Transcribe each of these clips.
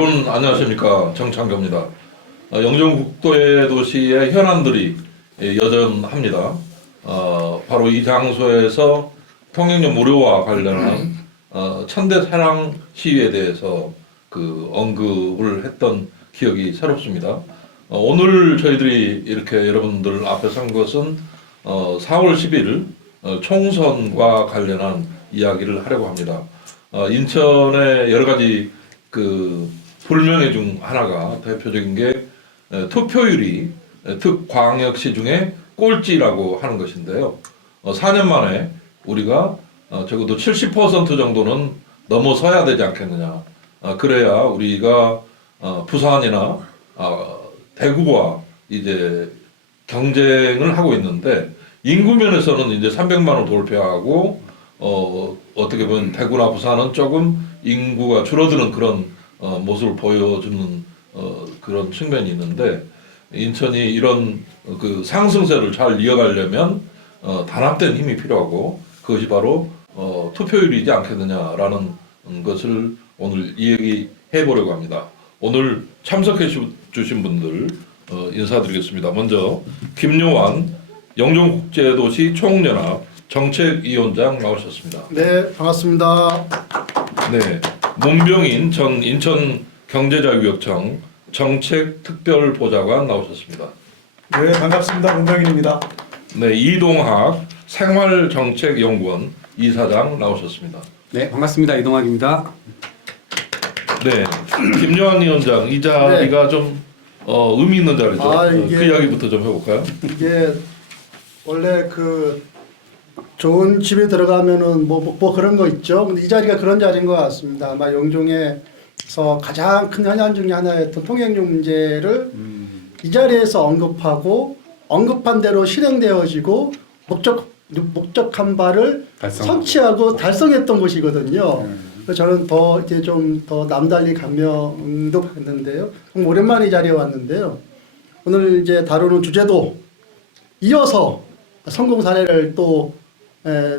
여러분 안녕하십니까, 정창교입니다. 영종국도의 도시의 현안들이 여전합니다. 바로 이 장소에서 통행료 무료와 관련한 천대 사랑 시위에 대해서 언급을 했던 기억이 새롭습니다. 오늘 저희들이 이렇게 여러분들 앞에 선 것은 4월 10일 총선과 관련한 이야기를 하려고 합니다. 인천의 여러 가지 불명예 중 하나가 대표적인 게 투표율이 특광역시 중에 꼴찌라고 하는 것인데요. 4년 만에 우리가 적어도 70% 정도는 넘어서야 되지 않겠느냐. 그래야 우리가 부산이나 대구와 이제 경쟁을 하고 있는데, 인구 면에서는 이제 300만을 돌파하고 어떻게 보면 대구나 부산은 조금 인구가 줄어드는 그런 모습을 보여주는 그런 측면이 있는데, 인천이 이런 상승세를 잘 이어가려면 단합된 힘이 필요하고, 그것이 바로 투표율이지 않겠느냐라는 것을 오늘 이야기해 보려고 합니다. 오늘 참석해 주신 분들 인사드리겠습니다. 먼저 김요한 영종국제도시 총연합 정책위원장 나오셨습니다. 네, 반갑습니다. 네, 문병인 전 인천경제자유구역청 정책특별보좌관 나오셨습니다. 네, 반갑습니다. 문병인입니다. 네, 이동학 생활정책연구원 이사장 나오셨습니다. 네, 반갑습니다. 이동학입니다. 네, 김요한 위원장, 이 자리가 좀 의미 있는 자리죠. 그 이야기부터 좀 해볼까요? 이게 원래 좋은 집에 들어가면은 뭐 그런 거 있죠. 근데 이 자리가 그런 자리인 것 같습니다. 아마 영종에서 가장 큰 현안 중에 하나였던 통행료 문제를 이 자리에서 언급하고 언급한 대로 실행되어지고 목적한 바를 성취하고 달성했던 곳이거든요. 그래서 저는 이제 좀 더 남달리 감명도 받는데요. 오랜만에 이 자리에 왔는데요. 오늘 이제 다루는 주제도 이어서 성공 사례를 또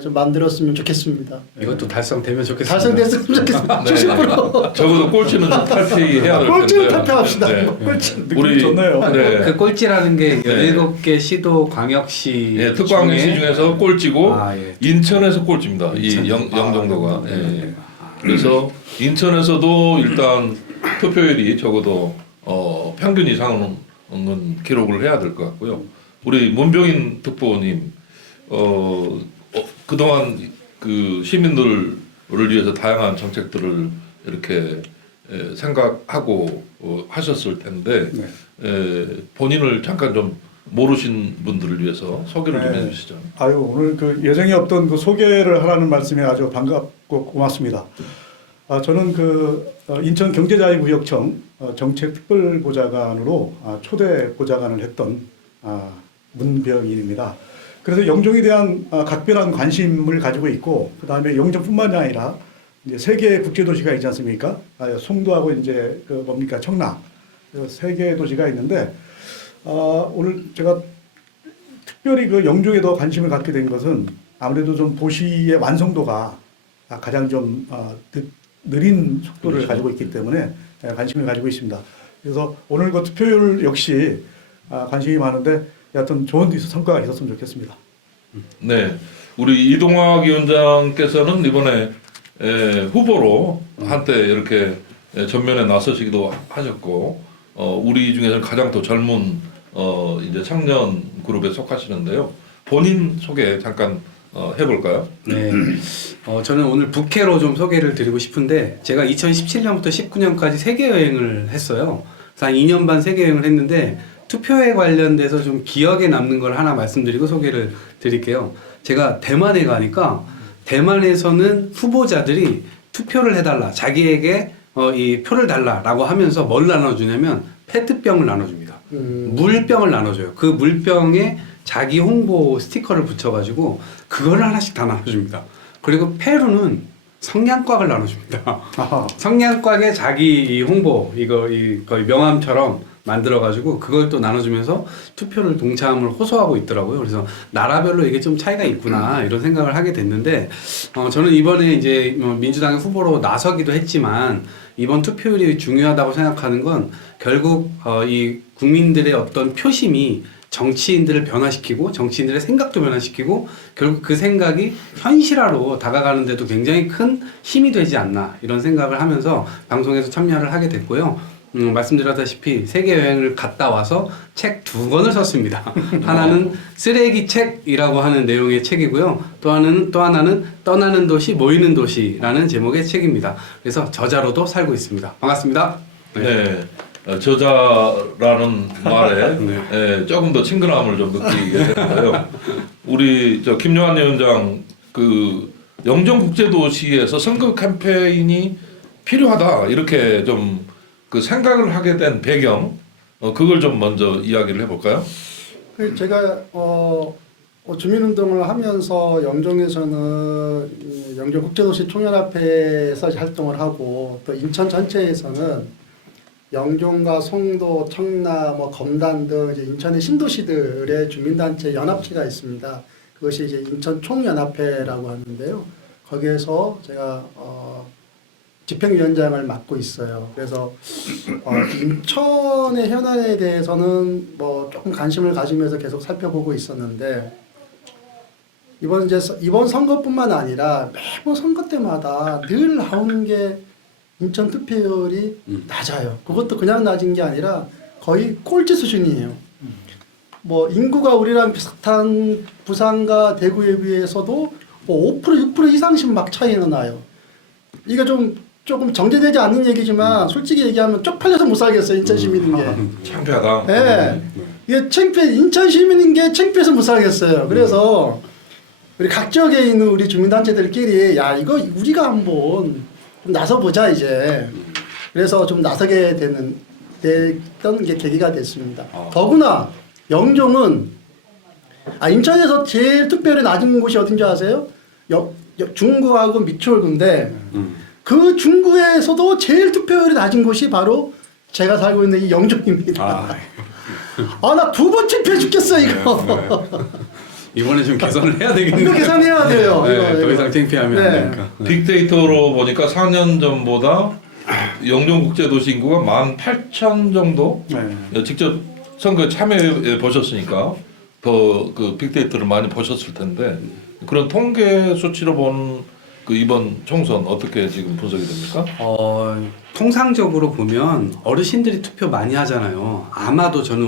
좀 만들었으면 좋겠습니다. 이것도 달성되면 좋겠습니다. 달성됐으면 좋겠습니다. 70%. 적어도 꼴찌는 탈피해야 될 텐데. 꼴찌는 탈피합시다. 네. 꼴찌. 우리 좋네요. 네. 그 꼴찌라는 게 네. 17개 시도 광역시 예, 특광역시 중에서 꼴찌고 예. 인천에서 꼴찌입니다. 이 영종도가. 예. 그래서 인천에서도 일단 투표율이 적어도 평균 이상은 기록을 해야 될 것 같고요. 우리 문병인 특보님, 그동안 시민들을 위해서 다양한 정책들을 이렇게 생각하고 하셨을 텐데, 본인을 잠깐 좀 모르신 분들을 위해서 소개를 좀 해주시죠. 오늘 예정이 없던 소개를 하라는 말씀에 아주 반갑고 고맙습니다. 저는 인천 경제자유구역청 정책특별보좌관으로 초대 보좌관을 했던 문병인입니다. 그래서 영종에 대한 각별한 관심을 가지고 있고, 그 다음에 영종뿐만이 아니라 이제 세 개의 국제도시가 있지 않습니까? 송도하고 이제 청라, 세 개의 도시가 있는데, 오늘 제가 특별히 영종에 더 관심을 갖게 된 것은 아무래도 좀 도시의 완성도가 가장 좀 느린 속도를 그렇죠. 가지고 있기 때문에 관심을 가지고 있습니다. 그래서 오늘 투표율 역시 관심이 많은데, 여하튼 좋은 성과가 있었으면 좋겠습니다. 네, 우리 이동학 위원장께서는 이번에 후보로 한때 이렇게 전면에 나서시기도 하셨고, 우리 중에서 가장 더 젊은 이제 청년 그룹에 속하시는데요. 본인 소개 잠깐 해볼까요? 네. 저는 오늘 부캐로 좀 소개를 드리고 싶은데, 제가 2017년부터 19년까지 세계 여행을 했어요. 그래서 한 2년 반 세계 여행을 했는데, 투표에 관련돼서 좀 기억에 남는 걸 하나 말씀드리고 소개를 드릴게요. 제가 대만에 가니까 대만에서는 후보자들이 투표를 해달라, 자기에게 이 표를 달라라고 하면서 뭘 나눠주냐면 페트병을 나눠줍니다. 물병을 나눠줘요. 그 물병에 자기 홍보 스티커를 붙여가지고 그걸 하나씩 다 나눠줍니다. 그리고 페루는 성냥곽을 나눠줍니다. 아하. 성냥곽에 자기 이 홍보 거의 명함처럼 만들어가지고 그걸 또 나눠주면서 투표를 동참을 호소하고 있더라고요. 그래서 나라별로 이게 좀 차이가 있구나 이런 생각을 하게 됐는데 저는 이번에 이제 민주당의 후보로 나서기도 했지만 이번 투표율이 중요하다고 생각하는 건 결국 이 국민들의 어떤 표심이 정치인들을 변화시키고 정치인들의 생각도 변화시키고 결국 그 생각이 현실화로 다가가는데도 굉장히 큰 힘이 되지 않나 이런 생각을 하면서 방송에서 참여를 하게 됐고요. 말씀드렸다시피 세계 여행을 갔다 와서 책 2권을 썼습니다. 하나는 쓰레기 책이라고 하는 내용의 책이고요. 또 하나는 떠나는 도시 모이는 도시라는 제목의 책입니다. 그래서 저자로도 살고 있습니다. 반갑습니다. 네. 저자라는 말에 네. 예, 조금 더 친근함을 좀 느끼게 되는데요. 우리 김요한 위원장 그 영종국제도시에서 선거 캠페인이 필요하다 이렇게 좀 그 생각을 하게 된 배경 그걸 좀 먼저 이야기를 해볼까요? 제가 주민운동을 하면서 영종에서는 이 영종국제도시 총연합회에서 활동을 하고 또 인천 전체에서는 영종과 송도, 청라, 검단 등 이제 인천의 신도시들의 주민단체 연합체가 있습니다. 그것이 이제 인천 총연합회라고 하는데요. 거기에서 제가 집행위원장을 맡고 있어요. 그래서 인천의 현안에 대해서는 조금 관심을 가지면서 계속 살펴보고 있었는데 이번 선거뿐만 아니라 매번 선거 때마다 늘 나오는 게 인천 투표율이 낮아요. 그것도 그냥 낮은 게 아니라 거의 꼴찌 수준이에요. 인구가 우리랑 비슷한 부산과 대구에 비해서도 5% 6% 이상씩 막 차이가 나요. 이게 조금 정제되지 않는 얘기지만 솔직히 얘기하면 쪽팔려서 못 살겠어요. 인천 시민인 게. 창피하다. 네. 이게 인천 시민인 게 창피해서 못 살겠어요. 그래서 우리 각 지역에 있는 우리 주민단체들끼리 이거 우리가 한번 좀 나서보자 이제. 그래서 좀 나서게 됐던 게 계기가 됐습니다. 더구나 영종은 인천에서 제일 투표율이 낮은 곳이 어딘지 아세요? 중구하고 미추홀구인데 그 중구에서도 제일 투표율이 낮은 곳이 바로 제가 살고 있는 이 영종입니다. 나 2번 창피해 죽겠어 이거. 이번에 좀 개선을 해야 되겠네요. 이거 계산해야 돼요. 네, 더 이상 창피하면 안 되니까. 빅데이터로 보니까 4년 전보다 영종국제도시 인구가 18,000 정도 네. 직접 선거에 참여해 보셨으니까 더 그 빅데이터를 많이 보셨을 텐데 그런 통계 수치로 본 그 이번 총선 어떻게 지금 분석이 됩니까? 통상적으로 보면 어르신들이 투표 많이 하잖아요. 아마도 저는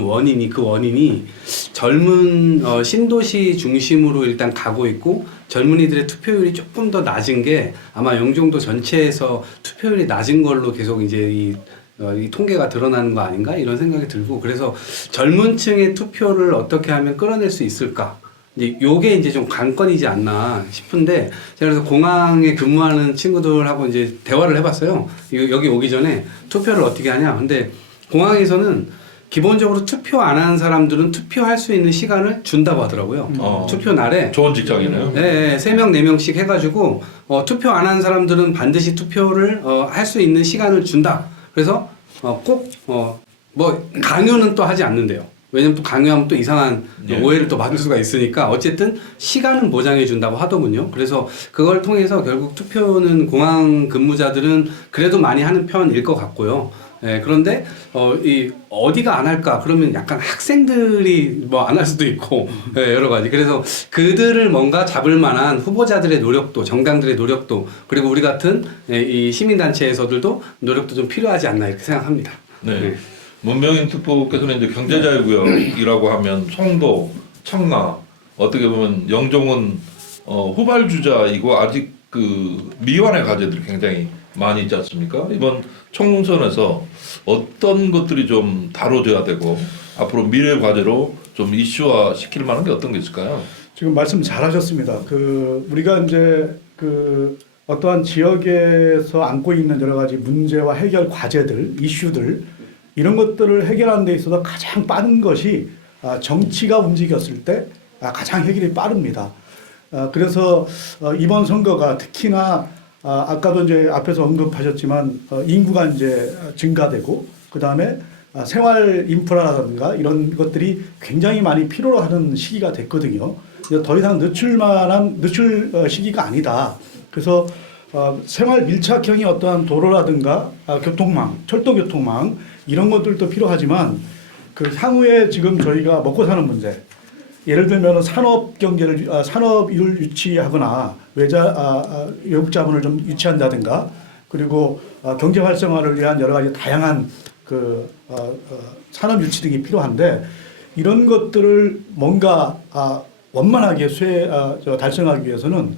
그 원인이 젊은 신도시 중심으로 일단 가고 있고 젊은이들의 투표율이 조금 더 낮은 게 아마 영종도 전체에서 투표율이 낮은 걸로 계속 이제 이 통계가 드러나는 거 아닌가 이런 생각이 들고 그래서 젊은 층의 투표를 어떻게 하면 끌어낼 수 있을까? 이제 요게 이제 좀 관건이지 않나 싶은데 제가 그래서 공항에 근무하는 친구들하고 이제 대화를 해봤어요. 여기 오기 전에 투표를 어떻게 하냐. 근데 공항에서는 기본적으로 투표 안 하는 사람들은 투표할 수 있는 시간을 준다고 하더라고요. 투표 날에. 좋은 직장이네요. 네, 3명, 4명씩 해가지고 투표 안 하는 사람들은 반드시 투표를 할 수 있는 시간을 준다. 그래서 꼭 강요는 또 하지 않는데요. 왜냐면 또 강요하면 또 이상한 오해를 또 받을 수가 있으니까 어쨌든 시간은 보장해 준다고 하더군요. 그래서 그걸 통해서 결국 투표는 공항 근무자들은 그래도 많이 하는 편일 것 같고요. 그런데 어디가 안 할까? 그러면 약간 학생들이 안 할 수도 있고 여러 가지. 그래서 그들을 뭔가 잡을 만한 후보자들의 노력도, 정당들의 노력도, 그리고 우리 같은 이 시민단체에서들도 노력도 좀 필요하지 않나 이렇게 생각합니다. 네. 문명인 특보께서는 이제 경제자유구역이라고 하면 송도, 청라 어떻게 보면 영종은 후발주자이고 아직 그 미완의 과제들이 굉장히 많이 있지 않습니까? 이번 총선에서 어떤 것들이 좀 다뤄져야 되고 앞으로 미래 과제로 좀 이슈화 시킬 만한 게 어떤 게 있을까요? 지금 말씀 잘하셨습니다. 우리가 이제 어떠한 지역에서 안고 있는 여러 가지 문제와 해결 과제들, 이슈들 이런 것들을 해결하는 데 있어서 가장 빠른 것이 정치가 움직였을 때 가장 해결이 빠릅니다. 그래서 이번 선거가 특히나 아까도 이제 앞에서 언급하셨지만 인구가 이제 증가되고 그 다음에 생활 인프라라든가 이런 것들이 굉장히 많이 필요로 하는 시기가 됐거든요. 이제 더 이상 늦출 시기가 아니다. 그래서 생활 밀착형의 어떠한 도로라든가 교통망, 철도 교통망 이런 것들도 필요하지만 그 향후에 지금 저희가 먹고 사는 문제, 예를 들면 산업을 유치하거나 외국 자본을 좀 유치한다든가 그리고 경제 활성화를 위한 여러 가지 다양한 산업 유치 등이 필요한데 이런 것들을 뭔가 원만하게 달성하기 위해서는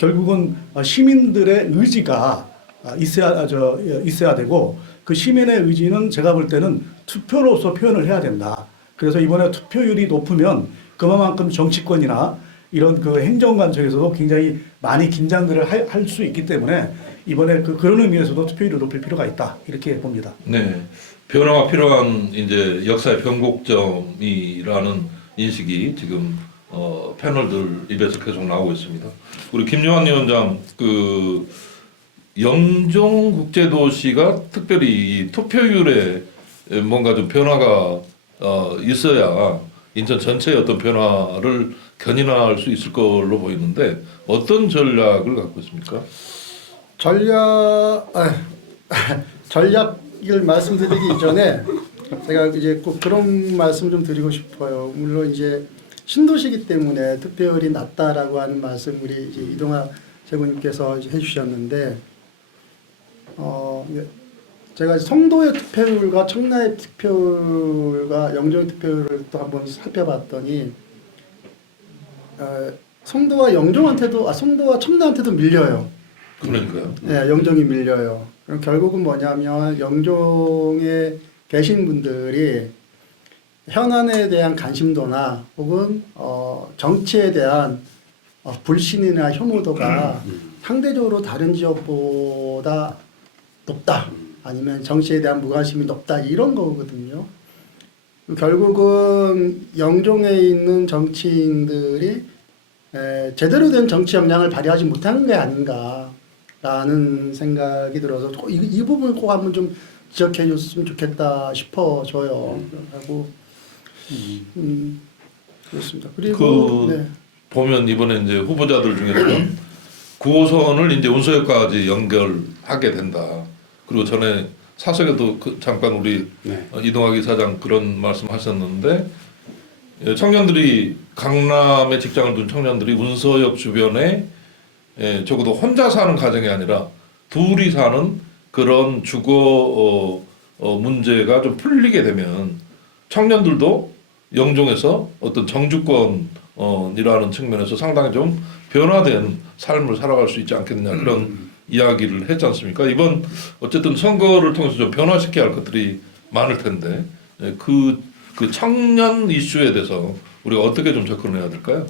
결국은 시민들의 의지가 있어야 되고 그 시민의 의지는 제가 볼 때는 투표로서 표현을 해야 된다. 그래서 이번에 투표율이 높으면 그만큼 정치권이나 이런 그 행정관청에서도 굉장히 많이 긴장들을 할 수 있기 때문에 이번에 그런 의미에서도 투표율을 높일 필요가 있다 이렇게 봅니다. 네, 변화가 필요한 이제 역사의 변곡점이라는 인식이 지금 패널들 입에서 계속 나오고 있습니다. 우리 김요한 위원장 그 영종 국제도시가 특별히 이 투표율에 뭔가 좀 변화가 있어야 인천 전체의 어떤 변화를 견인할 수 있을 걸로 보이는데 어떤 전략을 갖고 있습니까? 전략을 말씀드리기 이전에 제가 이제 꼭 그런 말씀 좀 드리고 싶어요. 물론 이제 신도시이기 때문에 투표율이 낮다라고 하는 말씀 우리 이제 이동하 최고님께서 해주셨는데 제가 송도의 투표율과 청라의 투표율과 영종의 투표율을 또 한번 살펴봤더니 송도와 청라한테도 밀려요. 그러니까요. 네, 영종이 밀려요. 그럼 결국은 뭐냐면 영종에 계신 분들이 현안에 대한 관심도나 혹은 정치에 대한 불신이나 혐오도가 상대적으로 다른 지역보다 높다. 아니면 정치에 대한 무관심이 높다. 이런 거거든요. 결국은 영종에 있는 정치인들이 제대로 된 정치 역량을 발휘하지 못하는 게 아닌가라는 생각이 들어서 이 부분을 꼭 한번 좀 지적해 줬으면 좋겠다 싶어져요. 하고 그렇습니다. 그리고 네. 보면 이번에 이제 후보자들 중에서는 9호선을 이제 운서역까지 연결하게 된다. 그리고 전에 사석에도 잠깐 우리 이동학 이사장 그런 말씀하셨는데 청년들이 강남에 직장을 둔 청년들이 운서역 주변에 적어도 혼자 사는 가정이 아니라 둘이 사는 그런 주거 문제가 좀 풀리게 되면 청년들도 영종에서 어떤 정주권이라는 측면에서 상당히 좀 변화된 삶을 살아갈 수 있지 않겠느냐 그런 이야기를 했지 않습니까? 이번 어쨌든 선거를 통해서 좀 변화시켜야 할 것들이 많을 텐데 그 청년 이슈에 대해서 우리가 어떻게 좀 접근해야 될까요?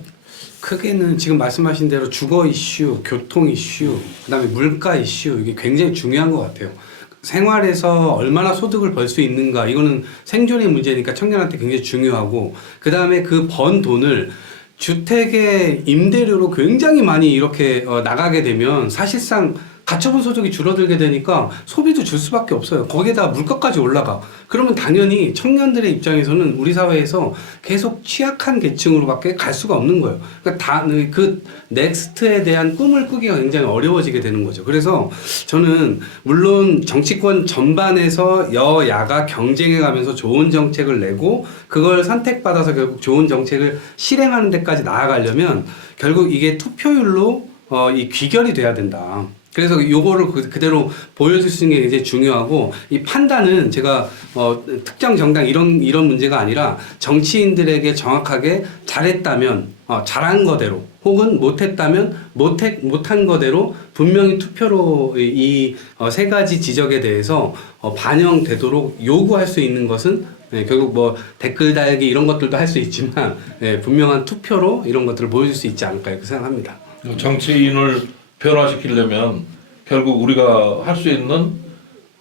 크게는 지금 말씀하신 대로 주거 이슈, 교통 이슈, 그다음에 물가 이슈 이게 굉장히 중요한 것 같아요. 생활에서 얼마나 소득을 벌 수 있는가 이거는 생존의 문제니까 청년한테 굉장히 중요하고 그다음에 그 번 돈을 주택의 임대료로 굉장히 많이 이렇게 나가게 되면 사실상 가처분 소득이 줄어들게 되니까 소비도 줄 수밖에 없어요. 거기에다 물가까지 올라가. 그러면 당연히 청년들의 입장에서는 우리 사회에서 계속 취약한 계층으로밖에 갈 수가 없는 거예요. 그러니까 그 넥스트에 대한 꿈을 꾸기가 굉장히 어려워지게 되는 거죠. 그래서 저는 물론 정치권 전반에서 여야가 경쟁해가면서 좋은 정책을 내고 그걸 선택받아서 결국 좋은 정책을 실행하는 데까지 나아가려면 결국 이게 투표율로 이 귀결이 돼야 된다. 그래서 요거를 그대로 보여줄 수 있는 게 굉장히 중요하고 이 판단은 제가 특정 정당 이런 문제가 아니라 정치인들에게 정확하게 잘했다면 잘한 거대로 혹은 못했다면 못한 거대로 분명히 투표로 이 세 가지 지적에 대해서 반영되도록 요구할 수 있는 것은 결국 뭐 댓글 달기 이런 것들도 할 수 있지만 분명한 투표로 이런 것들을 보여줄 수 있지 않을까 이렇게 생각합니다. 정치인을 변화시키려면 결국 우리가 할 수 있는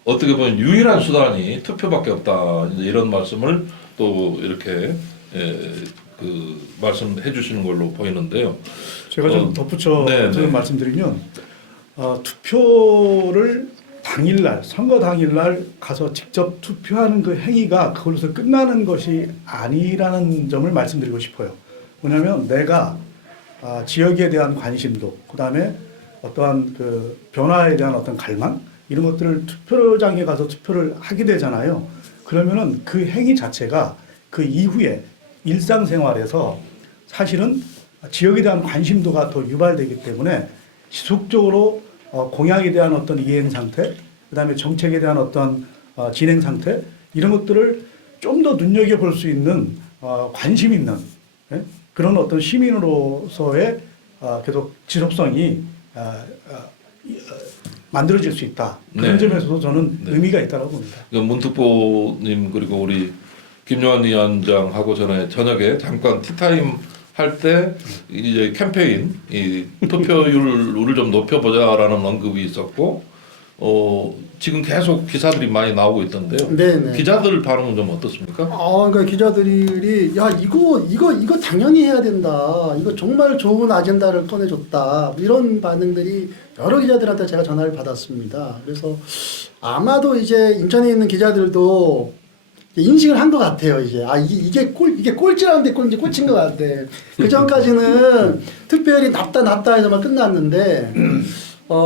어떻게 보면 유일한 수단이 투표밖에 없다. 이제 이런 말씀을 또 이렇게 말씀해 주시는 걸로 보이는데요. 제가 좀 덧붙여 네. 말씀드리면 투표를 당일날 선거 당일날 가서 직접 투표하는 그 행위가 그걸로서 끝나는 것이 아니라는 점을 말씀드리고 싶어요. 뭐냐면 내가 지역에 대한 관심도 그다음에 어떠한 그 변화에 대한 어떤 갈망 이런 것들을 투표장에 가서 투표를 하게 되잖아요. 그러면은 그 행위 자체가 그 이후에 일상생활에서 사실은 지역에 대한 관심도가 더 유발되기 때문에 지속적으로 공약에 대한 어떤 이행 상태, 그다음에 정책에 대한 어떤 진행 상태 이런 것들을 좀 더 눈여겨 볼 수 있는 관심 있는 그런 어떤 시민으로서의 계속 지속성이 만들어질 수 있다. 그런 네. 점에서도 저는 의미가 있다고 봅니다. 문특보님 그리고 우리 김요한 위원장하고 전에 저녁에 잠깐 티타임 할 때 이제 캠페인 이 투표율을 좀 높여보자라는 언급이 있었고 지금 계속 기사들이 많이 나오고 있던데요. 네네. 기자들 반응은 좀 어떻습니까? 그러니까 기자들이 야 이거 당연히 해야 된다. 이거 정말 좋은 아젠다를 꺼내줬다. 이런 반응들이 여러 기자들한테 제가 전화를 받았습니다. 그래서 아마도 이제 인천에 있는 기자들도 인식을 한 것 같아요. 이제 이게 꼴찌라는데 이제 꽂힌 것 같아. 그 전까지는 투표율이 낮다 해서만 끝났는데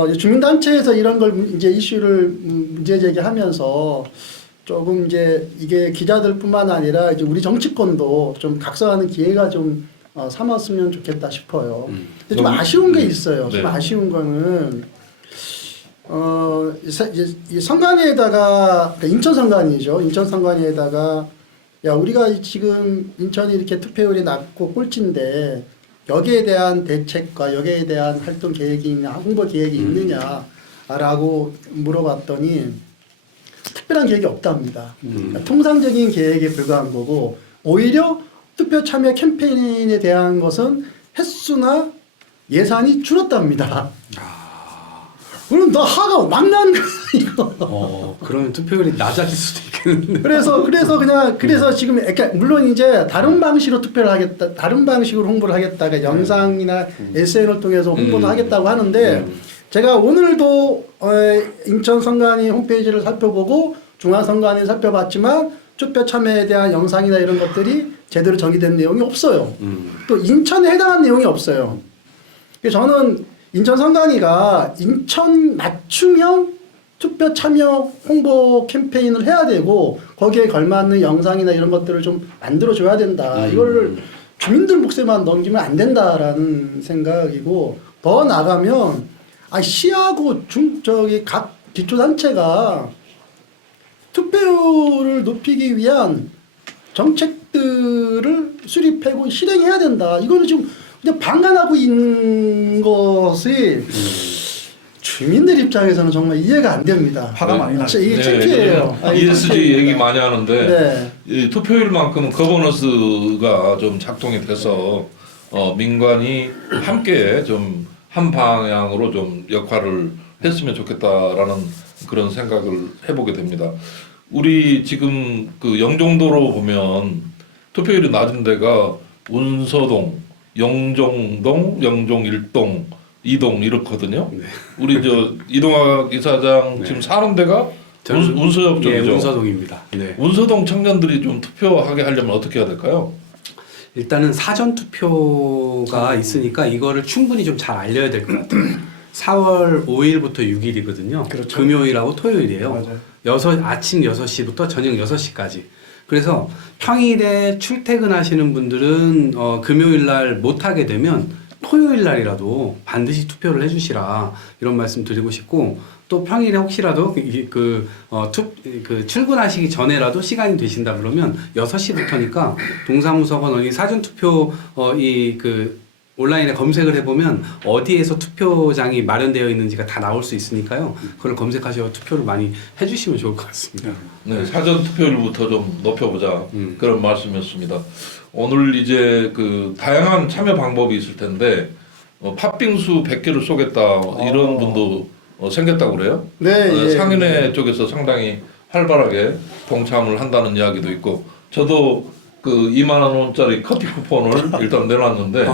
이제 주민단체에서 이런 걸 이제 이슈를 문제 제기하면서 조금 이제 이게 기자들뿐만 아니라 이제 우리 정치권도 좀 각성하는 기회가 좀 삼았으면 좋겠다 싶어요. 근데 좀 아쉬운 게 있어요. 좀 네. 아쉬운 거는 이 선관위에다가 그러니까 인천 선관위죠. 인천 선관위에다가 야 우리가 지금 인천이 이렇게 투표율이 낮고 꼴찌인데 여기에 대한 대책과 여기에 대한 활동 계획이 있냐, 홍보 계획이 있느냐라고 물어봤더니 특별한 계획이 없답니다. 그러니까 통상적인 계획에 불과한 거고 오히려 투표 참여 캠페인에 대한 것은 횟수나 예산이 줄었답니다. 그럼 너 하가 막난 거야 이거. 그러면 투표율이 낮아질 수도 있겠는데. 그래서 지금 그러니까 물론 이제 다른 방식으로 투표를 하겠다, 다른 방식으로 홍보를 하겠다가 영상이나 SNS를 통해서 홍보를 하겠다고 하는데 제가 오늘도 인천 선관위 홈페이지를 살펴보고 중앙 선관위 살펴봤지만 투표 참여에 대한 영상이나 이런 것들이 제대로 정의된 내용이 없어요. 또 인천에 해당한 내용이 없어요. 그래서 저는 인천 선관위가 인천 맞춤형 투표 참여 홍보 캠페인을 해야 되고 거기에 걸맞는 영상이나 이런 것들을 좀 만들어줘야 된다. 이거를 주민들 몫에만 넘기면 안 된다라는 생각이고 더 나가면 시하고 각 기초단체가 투표율을 높이기 위한 정책들을 수립하고 실행해야 된다. 이거는 지금 그냥 방관하고 있는 것이 주민들 입장에서는 정말 이해가 안 됩니다. 화가 많이 나죠. 이게 창피해요. ESG 얘기 많이 하는데 네. 이 투표율만큼은 거버넌스가 좀 작동이 돼서 민관이 함께 좀 한 방향으로 좀 역할을 했으면 좋겠다라는 그런 생각을 해보게 됩니다. 우리 지금 그 영종도로 보면 투표율이 낮은 데가 운서동, 영종동, 영종 1동, 2동 이렇거든요. 네. 우리 이동학 이사장 지금 사는 데가 운서역 쪽이죠. 예, 운서동입니다. 네. 운서동 청년들이 좀 투표하게 하려면 어떻게 해야 될까요? 일단은 사전 투표가 있으니까 이거를 충분히 좀 잘 알려야 될 것 같아요. 4월 5일부터 6일이거든요. 그렇죠. 금요일하고 토요일이에요. 맞아요. 아침 6시부터 저녁 6시까지. 그래서 평일에 출퇴근하시는 분들은 금요일 날 못하게 되면 토요일 날이라도 반드시 투표를 해주시라 이런 말씀 드리고 싶고 또 평일에 혹시라도 출근하시기 전에라도 시간이 되신다 그러면 6시부터니까 동사무소건 어디 사전투표 온라인에 검색을 해보면 어디에서 투표장이 마련되어 있는지가 다 나올 수 있으니까요. 그걸 검색하셔서 투표를 많이 해주시면 좋을 것 같습니다. 네, 사전 투표율부터 좀 높여보자 그런 말씀이었습니다. 오늘 이제 그 다양한 참여 방법이 있을 텐데 팥빙수 100개를 쏘겠다 이런 분도 생겼다고 그래요. 네, 예. 상인회 쪽에서 상당히 활발하게 동참을 한다는 이야기도 있고 저도 그 2만 원짜리 커피 쿠폰을 일단 내놨는데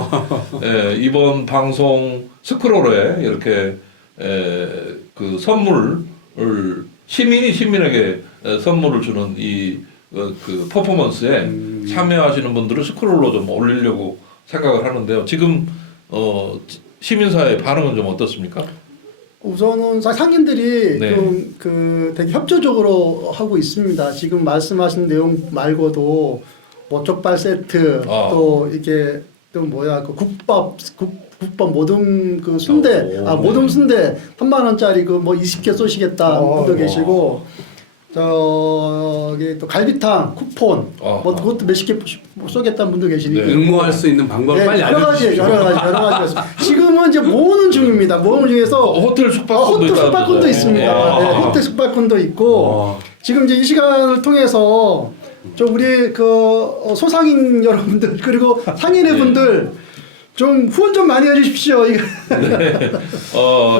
이번 방송 스크롤에 이렇게 그 선물을 시민이 시민에게 선물을 주는 그 퍼포먼스에 참여하시는 분들을 스크롤로 좀 올리려고 생각을 하는데요. 지금 시민사회 반응은 좀 어떻습니까? 우선은 상인들이 네. 좀 되게 협조적으로 하고 있습니다. 지금 말씀하신 내용 말고도 뭐 족발 세트 또 이게 또 뭐야 그 국밥 모듬 그 순대 모듬 순대 3만 원짜리 그 뭐 20개 쏘시겠다 분도 계시고 저기 또 갈비탕 쿠폰 뭐 그것도 몇십 개 쏘겠다는 분도 계시니까 응모할 수 있는 방법을 빨리 알려주십시오. 여러 가지 지금은 이제 모으는 중입니다. 모으는 중에서 호텔 숙박권도 호텔 숙박권도 있습니다. 네, 호텔 숙박권도 있고 지금 이제 이 시간을 통해서 좀 우리 그 소상인 여러분들 그리고 상인의 분들 좀 후원 좀 많이 해주십시오. 이거. 네.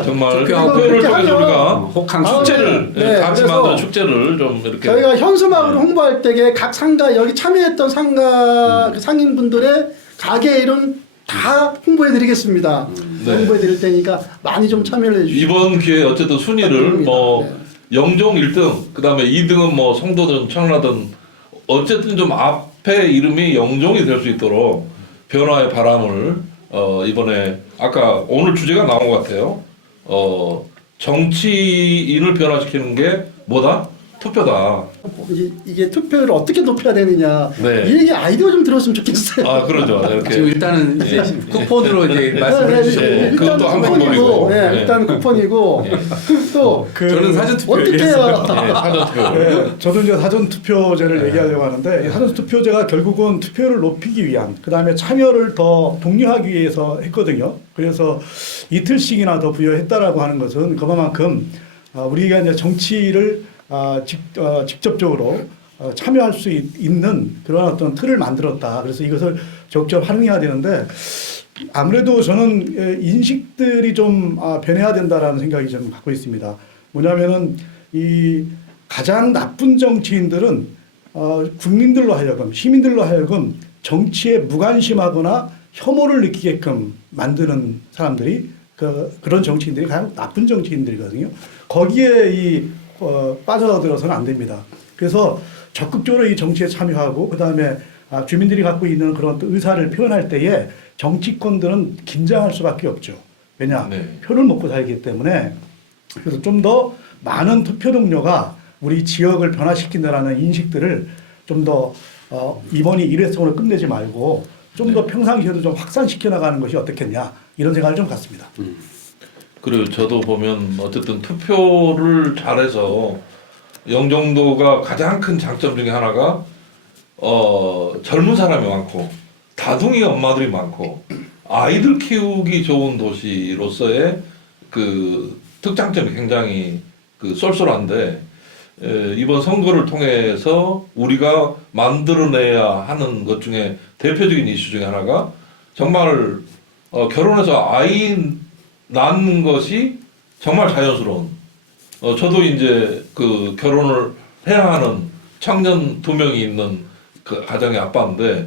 정말 투표하고 투표를 이렇게 통해서 하면 우리가 혹한 축제를 네, 같이 그래서 만드는 축제를 좀 이렇게 저희가 현수막으로 홍보할 때에 각 상가 여기 참여했던 상가 그 상인분들의 가게 이름 다 홍보해드리겠습니다. 네. 홍보해드릴 테니까 많이 좀 참여를 해주시죠. 이번 기회에 어쨌든 순위를 뭐 네. 영종 1등 그다음에 2등은 뭐 성도든 청라든 어쨌든 좀 앞에 이름이 영종이 될 수 있도록 변화의 바람을 이번에 아까 오늘 주제가 나온 것 같아요. 정치인을 변화시키는 게 뭐다? 투표다. 이게 투표율을 어떻게 높여야 되느냐 네. 이 얘기 아이디어 좀 들었으면 좋겠어요. 아 그러죠. 이렇게 지금 일단은 이제 쿠폰으로 이제 말씀해 주시고 그것도 한 쿠폰이고, 방법이고. 네, 네. 일단 쿠폰이고 또 저는 사전 투표 어떻게 해야 사전 투표. 네, 저도 이제 사전 투표제를 얘기하려고 하는데 이 사전 투표제가 결국은 투표를 높이기 위한 그다음에 참여를 더 독려하기 위해서 했거든요. 그래서 이틀씩이나 더 부여했다라고 하는 것은 그만큼 우리가 이제 정치를 직접적으로 참여할 수 있는 그런 어떤 틀을 만들었다. 그래서 이것을 적극 활용해야 되는데 아무래도 저는 인식들이 좀 변해야 된다라는 생각이 좀 갖고 있습니다. 뭐냐면은 이 가장 나쁜 정치인들은 국민들로 하여금 시민들로 하여금 정치에 무관심하거나 혐오를 느끼게끔 만드는 사람들이 그런 정치인들이 가장 나쁜 정치인들이거든요. 거기에 빠져들어서는 안 됩니다. 그래서 적극적으로 이 정치에 참여하고 그다음에 주민들이 갖고 있는 그런 또 의사를 표현할 때에 정치권들은 긴장할 수밖에 없죠. 왜냐? 네. 표를 먹고 살기 때문에 그래서 좀 더 많은 투표 동료가 우리 지역을 변화시킨다라는 인식들을 좀 더 이번이 일회성으로 끝내지 말고 좀 더 평상시에도 좀 확산시켜 나가는 것이 어떻겠냐 이런 생각을 좀 갖습니다. 그리고 저도 보면 어쨌든 투표를 잘해서 영종도가 가장 큰 장점 중에 하나가 젊은 사람이 많고 다둥이 엄마들이 많고 아이들 키우기 좋은 도시로서의 그 특장점이 굉장히 그 쏠쏠한데 이번 선거를 통해서 우리가 만들어내야 하는 것 중에 대표적인 이슈 중에 하나가 정말 결혼해서 아이 낳는 것이 정말 자연스러운. 저도 이제 그 결혼을 해야 하는 청년 2명이 있는 그 가정의 아빠인데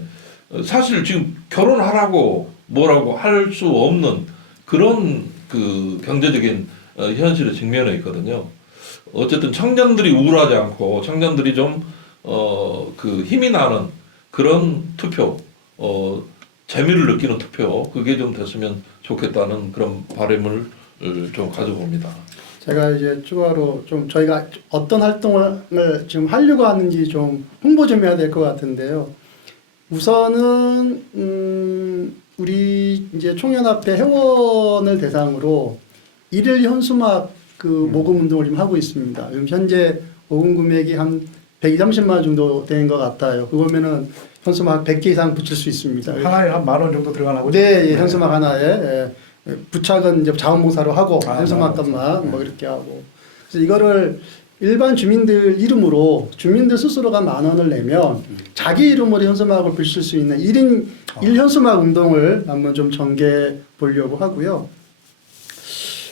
사실 지금 결혼하라고 뭐라고 할 수 없는 그런 그 경제적인 현실에 직면해 있거든요. 어쨌든 청년들이 우울하지 않고 청년들이 좀 그 힘이 나는 그런 투표, 재미를 느끼는 투표 그게 좀 됐으면 좋겠다는 그런 바람을 좀 가져봅니다. 제가 이제 추가로 좀 저희가 어떤 활동을 지금 하려고 하는지 좀 홍보 좀 해야 될 것 같은데요. 우선은 우리 이제 총연합회 회원을 대상으로 일일 현수막 그 모금 운동을 지금 하고 있습니다. 지금 현재 모금 금액이 한 130만 원 정도 되는 것 같아요. 그거면은 현수막 100개 이상 붙일 수 있습니다. 하나에 한 10,000원 정도 들어가나 보죠? 네, 현수막 하나에 부착은 이제 자원봉사로 하고 현수막 값만 뭐 이렇게 하고 그래서 이거를 일반 주민들 이름으로 주민들 스스로가 10,000원을 내면 자기 이름으로 현수막을 붙일 수 있는 1인 1현수막 운동을 한번 좀 전개해 보려고 하고요.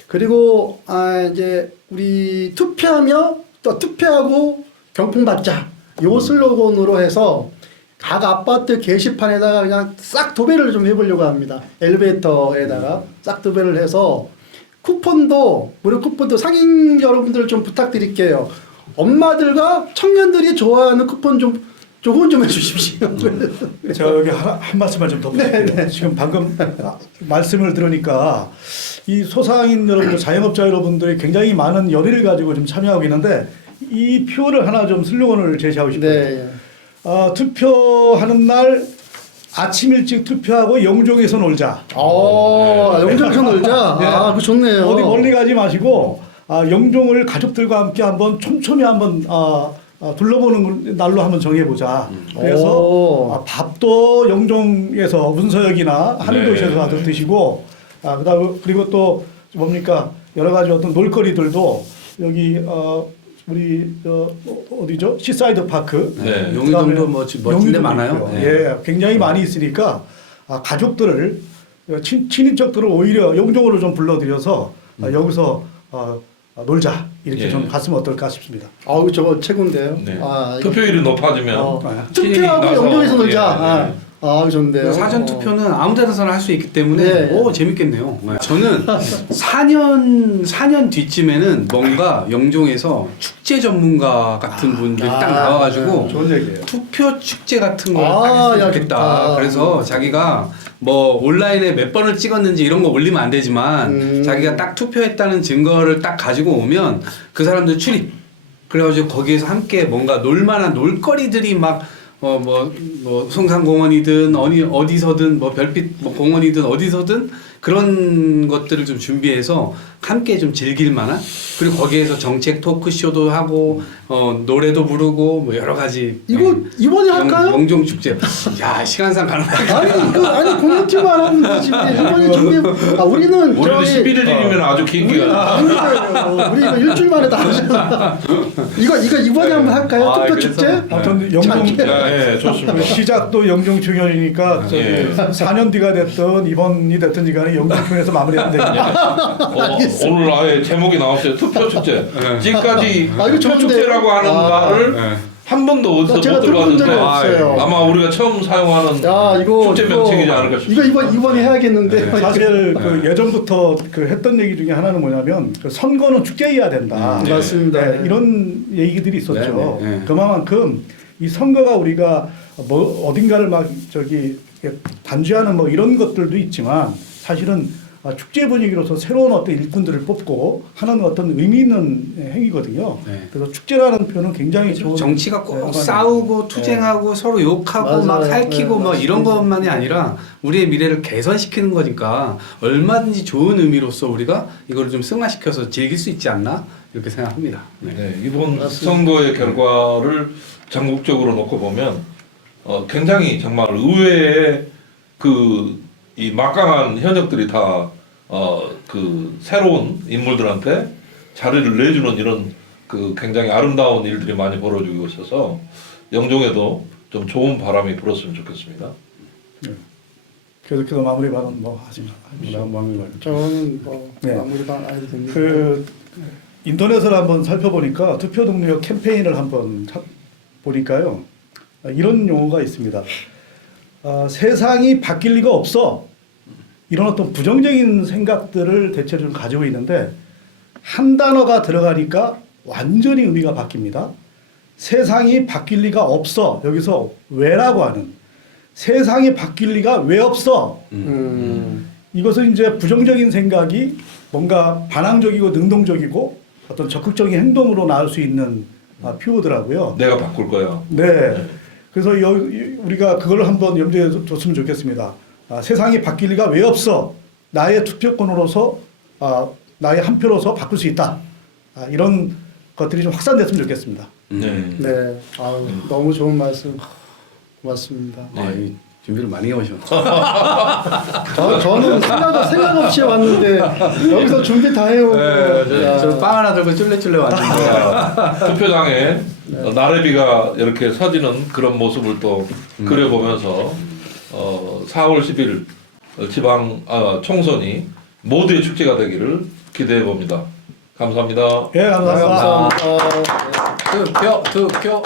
그리고 이제 우리 투표하며 또 투표하고 경품받자 요 슬로건으로 해서 각 아파트 게시판에다가 그냥 싹 도배를 좀 해보려고 합니다. 엘리베이터에다가 싹 도배를 해서 쿠폰도 무료 쿠폰도 상인 여러분들 좀 부탁드릴게요. 엄마들과 청년들이 좋아하는 쿠폰 좀 후원 좀 해주십시오. 제가 여기 한 말씀만 좀 더 부탁드려요. 지금 방금 말씀을 들으니까 이 소상인 여러분들, 자영업자 여러분들이 굉장히 많은 열의를 가지고 좀 참여하고 있는데 이 표를 하나 좀 슬로건을 제시하고 싶어요. 네. 투표하는 날 아침 일찍 투표하고 영종에서 놀자. 영종에서 놀자. 네. 그거 좋네요. 어디 멀리 가지 마시고 영종을 가족들과 함께 한번 촘촘히 한번 둘러보는 날로 한번 정해보자. 그래서 밥도 영종에서 운서역이나 하늘도시에서 네. 와서 드시고 그다음에 그리고 또 뭡니까 여러 가지 어떤 놀거리들도 여기 우리 어디죠? 시사이드 파크. 네. 용의동도 뭐 멋진 데 많아요. 네. 예, 굉장히 많이 있으니까 가족들을 친인척들을 오히려 영종으로 좀 불러들여서 여기서 놀자 이렇게 예. 좀 갔으면 어떨까 싶습니다. 저거 최고인데요. 네. 이거- 투표율이 높아지면 투표하고 나서- 영종에서 놀자. 예, 좋은데요. 사전 투표는 아무 데서나 할 수 있기 때문에 네. 재밌겠네요. 네. 저는 4년 뒤쯤에는 뭔가 영종에서 축제 전문가 같은 분들이 딱 나와가지고 좋은 얘기예요. 투표 축제 같은 걸 야, 딱 했으면 좋겠다. 좋다. 그래서 자기가 뭐 온라인에 몇 번을 찍었는지 이런 거 올리면 안 되지만 자기가 딱 투표했다는 증거를 딱 가지고 오면 그 사람들 출입. 그래가지고 거기에서 함께 뭔가 놀만한 놀거리들이 막 송산공원이든 어디서든 뭐 별빛 뭐 공원이든 어디서든 그런 것들을 좀 준비해서 함께 좀 즐길 만한 그리고 거기에서 정책 토크쇼도 하고 노래도 부르고 뭐 여러 가지 이번에 할까요? 영종 축제. 야 시간상 가능하겠다. 아니 공연팀만 하면 되지. 이번에 준비. 우리는 우리는 11일이면 아주 긴 기간. 아니에요. 우리 이거 일주일 만에 다 하잖아. 이거 이번에 한번 할까요? 투표 그래서- 축제? 아무튼 영종 네, 좋습니다. 시작도 영종 충현이니까 예. 4년 뒤가 됐든 이번이 됐든 간에 영종 충현에서 마무리하면 되겠네요. 오늘 아예 제목이 나왔어요. 투표 축제. 지금까지 이거 투표 좋은데요? 축제라고 하는 말을 한 번도 어디서 제가 못 들어본 적이 들어봤는데 없어요. 아마 우리가 처음 사용하는 이거 축제 명칭이지 않을까 싶습니다. 이거 이번에 해야겠는데. 사실 그 예전부터 그 했던 얘기 중에 하나는 뭐냐면 그 선거는 축제여야 된다. 네. 맞습니다. 네, 이런 얘기들이 있었죠. 네, 네, 네. 그만큼 이 선거가 우리가 뭐 어딘가를 막 단죄하는 뭐 이런 것들도 있지만 사실은 축제 분위기로서 새로운 어떤 일꾼들을 뽑고 하는 어떤 의미 있는 행위거든요. 네. 그래서 축제라는 표현은 굉장히 좋은 정치가 꼭 네, 싸우고 투쟁하고 서로 욕하고 막 맞아요. 살키고 네, 뭐 이런 맞습니다. 것만이 아니라 우리의 미래를 개선시키는 거니까 얼마든지 좋은 의미로서 우리가 이걸 좀 승화시켜서 즐길 수 있지 않나 이렇게 생각합니다. 네. 네, 이번 맞습니다. 선거의 결과를 전국적으로 놓고 보면 굉장히 정말 의외의 이 막강한 현역들이 다 새로운 인물들한테 자리를 내주는 이런 굉장히 아름다운 일들이 많이 벌어지고 있어서 영종에도 좀 좋은 바람이 불었으면 좋겠습니다. 계속해서 마무리 발언 뭐 하시면 마무리 말. 저는 네. 마무리만 안 해도 됩니다. 인터넷을 한번 살펴보니까 투표 동료 캠페인을 한번 보니까요 이런 용어가 있습니다. 세상이 바뀔 리가 없어. 이런 어떤 부정적인 생각들을 대체로 좀 가지고 있는데 한 단어가 들어가니까 완전히 의미가 바뀝니다. 세상이 바뀔 리가 없어. 여기서 왜라고 하는 세상이 바뀔 리가 왜 없어. 이것은 이제 부정적인 생각이 뭔가 반항적이고 능동적이고 어떤 적극적인 행동으로 나올 수 있는 표어더라고요. 내가 바꿀 거야. 네. 그래서 우리가 그걸 한번 염두에 뒀으면 좋겠습니다. 세상이 바뀔 리가 왜 없어. 나의 투표권으로서 나의 한 표로서 바꿀 수 있다. 이런 것들이 좀 확산됐으면 좋겠습니다. 네. 네. 너무 좋은 말씀 고맙습니다. 이 준비를 많이 해오셨네. 저는 생각 없이 왔는데 여기서 준비 다 해오고. 저빵 하나 들고 쫄래쫄래 왔는데. 투표장에 나래비가 이렇게 서지는 그런 모습을 또 그려보면서 4월 10일 지방 총선이 모두의 축제가 되기를 기대해 봅니다. 감사합니다. 예, 감사합니다. 감사합니다. 투표. 아,